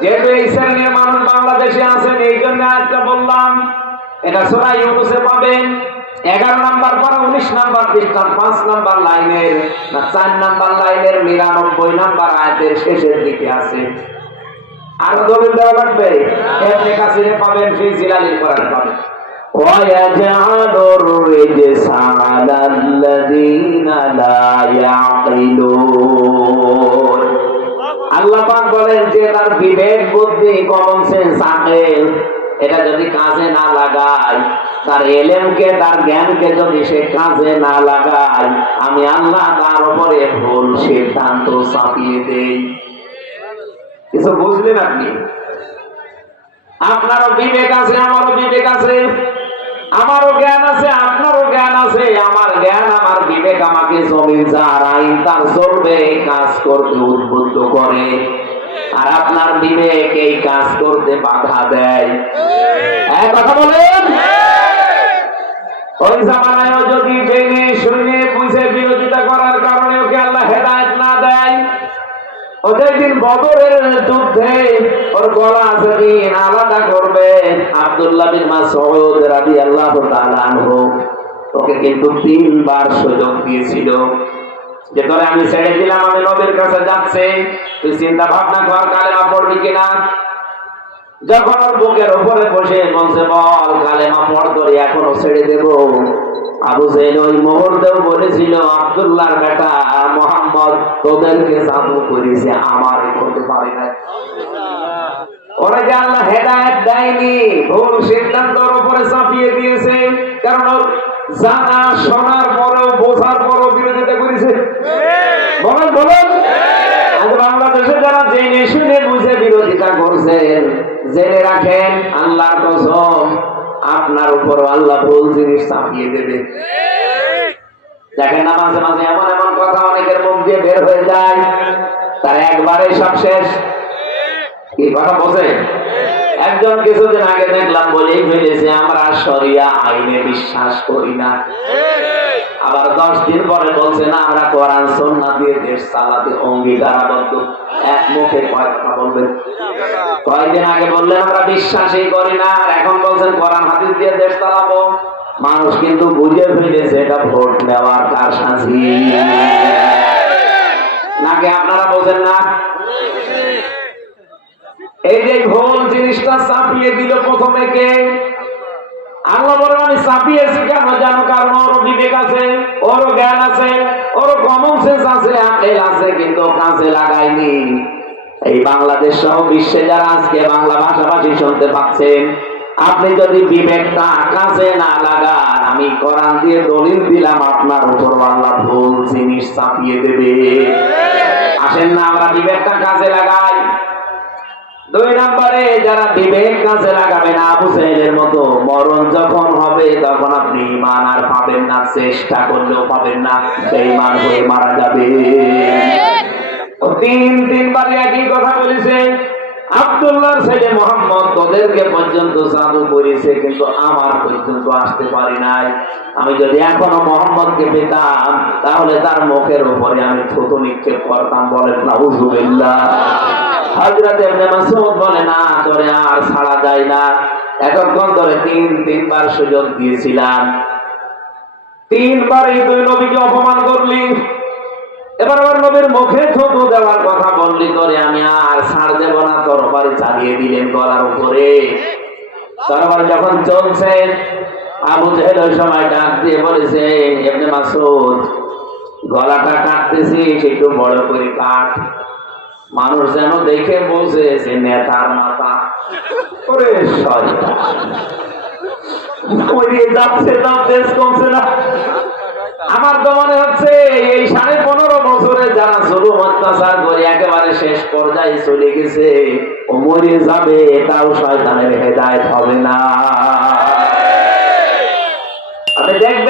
যেহেতু এই শ্রেণীর মানুষ বাংলাদেশে আছেন এই জন্য একটা বললাম এটা সোনা ইউনুসে পাবেন এগারো নাম্বার পরে উনিশ নাম্বার পৃষ্ঠার পাঁচ নাম্বার লাইনের না চার নাম্বার লাইনের নিরানব্বই নাম্বার আয়াতের শেষের দিকে আছে আরো দলিল দেওয়া লাগবে এমনি কাছে পাবেন সেই জিলালির করার পাবেন ويجعل الرجس على الذين لا يعقلون আল্লাহ পাক বলেন যে তার বিবেক, বুদ্ধি কমন সেন্স আকেল। এটা যদি কাজে না লাগায়, তার এলেমকে, তার জ্ঞানকে যদি সে কাজে না লাগায়, আমি আল্লাহ তার উপরে ভুল সিদ্ধান্ত চাপিয়ে দেই। কিছু বুঝলেন আপনি? আপনারও বিবেক আছে, আমারও বিবেক আছে। আমারও জ্ঞান আছে, আপনারও জ্ঞান আছে, আমার জ্ঞান, আমার বিবেক আমাকে জমিন যার আইন তার চলবে কাজ করতে উদ্বুদ্ধ করে। আর আপনার বিবেক এই কাজ করতে বাধা দেয়। হ্যাঁ কথা বলেন? ওই জামানায়ও যদি জেনে শুনে বুঝে বিরোধিতা করার কারণে ওকে ওদের দিন বদরের যুদ্ধে ওর গলা যেদিন আলাদা করবে আব্দুল্লাহ বিন মাসউদ রাদিয়াল্লাহু তাআলা আনহু। ওকে কিন্তু তিনবার সুযোগ দিয়েছিল। যে তোরে আমি ছেড়ে দিলাম, আমি নবীর কাছে যাচ্ছে। তুই চিন্তা ভাবনা কর, কালেমা পড়বি কিনা? যখন ওর বুকের উপরে বসে বলছে, বল, কালেমা পড়, তোরে এখনও ছেড়ে দেব। আবু জেল ওই মুহূর্তেও বলেছিল, আব্দুল্লাহর বেটা মোহাম্মদ তোদেরকে জাদু করেছে আমার করতে পারে না কারণ জানা শোনার পরও বিরোধিতা করেছে। বলেন যারা জেনে শুনে বুঝে বিরোধিতা করছেন, জেনে রাখেন, আল্লাহর আপনার উপর আল্লাহ ভুল জিনিস চাপিয়ে দেবে। দেখেন মাঝে মাঝে এমন এমন কথা অনেকের মুখ দিয়ে বের হয়ে যায়, তার একবারে সব শেষ। কি কথা বোঝে একজন কিছুদিন আগে দেখলাম বলেই ফেলেছে, আমরা সরিয়া আইনে বিশ্বাস করি না। আবার দশ দিন পরে বলছে, না, আমরা কোরআন সন্না দিয়ে দেশ চালাতে অঙ্গীকারাবদ্ধ এক মুখে কয় কথা বলবেন। কয়েকদিন আগে বললেন, আমরা বিশ্বাসই করি না। আর এখন বলছেন, কোরআন, হাদিস দিয়ে দেশ চালাবো। মানুষ কিন্তু বুঝে ফেলেছে, এটা ভোট নেওয়ার কার সাজি নাকি আপনারা বোঝেন না? এই যে ভুল জিনিসটা চাপিয়ে দিল প্রথমে কে? আল্লাহ বলেন আমি চাপিয়েছি কেন জানো কারণ ওরও বিবেক আছে ওরও জ্ঞান আছে ওরও কমন সেন্স আছে আকেল আছে কিন্তু কাজে লাগায়নি। এই বাংলাদেশ সহ বিশ্বে যারা আজকে বাংলা ভাষাভাষী শুনতে পাচ্ছেন, আপনি যদি বিবেকটা কাজে না লাগান, আমি কোরআন দিয়ে দলিল দিলাম, আপনার উপর আল্লাহ ভুল জিনিস চাপিয়ে দেবে। আসেন না, আমরা বিবেকটা কাজে লাগাই। দুই নম্বরে, যারা বিবেক কাজে লাগাবে না, আবু সাহেবের মতো মরণ যখন হবে, তখন আপনি ইমান আর পাবেন না, চেষ্টা করলেও পাবেন না সেই মান হয়ে মারা যাবে। তিন তিনবার একই কথা বলেছে, আব্দুল্লাহর ছেলে মোহাম্মদ তোদেরকে পর্যন্ত জাদু করেছে, কিন্তু আমার পর্যন্ত আসতে পারি নাই। আমি যদি এখনও মোহাম্মদকে পেতাম, তাহলে তার মুখের উপরে আমি থুতু নিক্ষেপ করতাম, বলেন নাউজুবিল্লাহ হযরত ইবনে মাসউদ বলে, না, তোরে আর ছাড়া যায় না। এতক্ষণ ধরে তিন, তিনবার সুযোগ দিয়েছিলাম। তিনবার এই দুই নবীকে অপমান করলি। এবার আবার নবীর মুখে দেওয়ার কথা বললি তোরে, আমি আর ছাড় দেব না তোর বাড়ি চালিয়ে দিলেন গলার উপরে। তরবার যখন চলছে, আবু ওই সময় ডাক দিয়ে এমনি মাসুদ গলাটা কাটতেছিস, একটু বড় করে কাট। মানুষ যেন দেখে বসে যে নেতার মাথা। ওরে আমার তো মনে হচ্ছে এই সাড়ে পনেরো বছরে যারা করে একেবারে শেষ পর্যায়ে চলে গেছে যাবে, এটাও হবে না। দেখবেন